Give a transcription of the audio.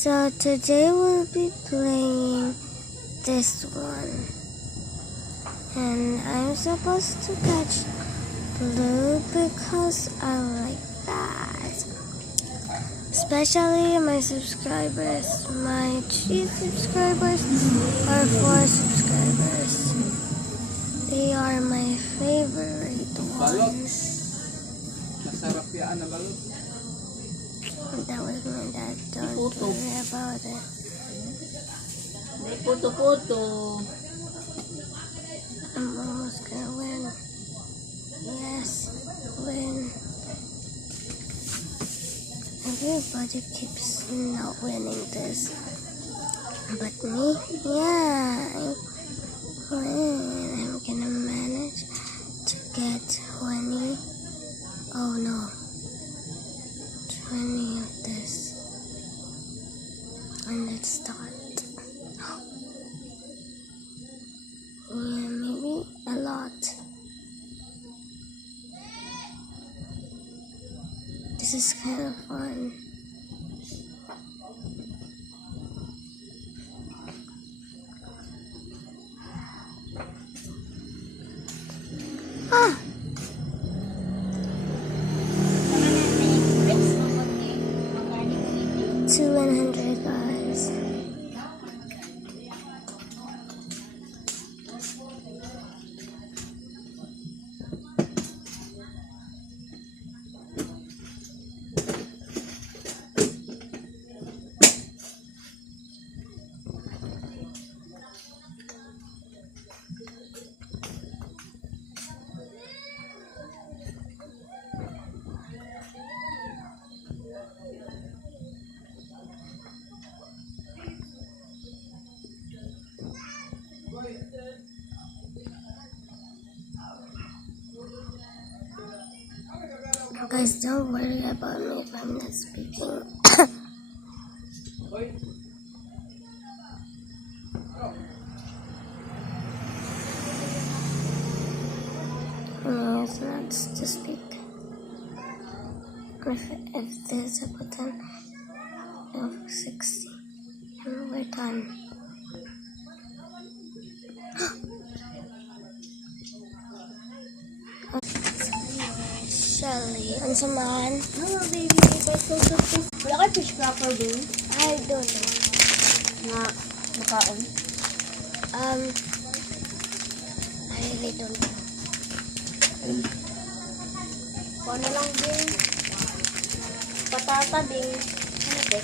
So today we'll be playing this one. And I'm supposed to catch blue because I like that. Especially my subscribers. My 3 subscribers or 4 subscribers. They are my favorite Balot. ones. Masarap yan na balot. That was my dad. Don't worry about it. May puto-puto. I'm almost gonna win. Yes, win. Everybody keeps not winning this. But me? Yeah, I win. I'm gonna manage to get 20. Oh no. 20 of this. And let's start. Yeah, maybe a lot. This is kind of fun. Ah! 200 guys. Guys, don't worry about me if I'm not speaking. No, it's not to speak. If there's a button of 60, and we're done. Shelly, ang samahan? Hello, baby. There's so fish. Wala ka fish cracker doon? I don't know. Na makaon? I really don't know. Kuha na lang din. Patata din. Ano ba?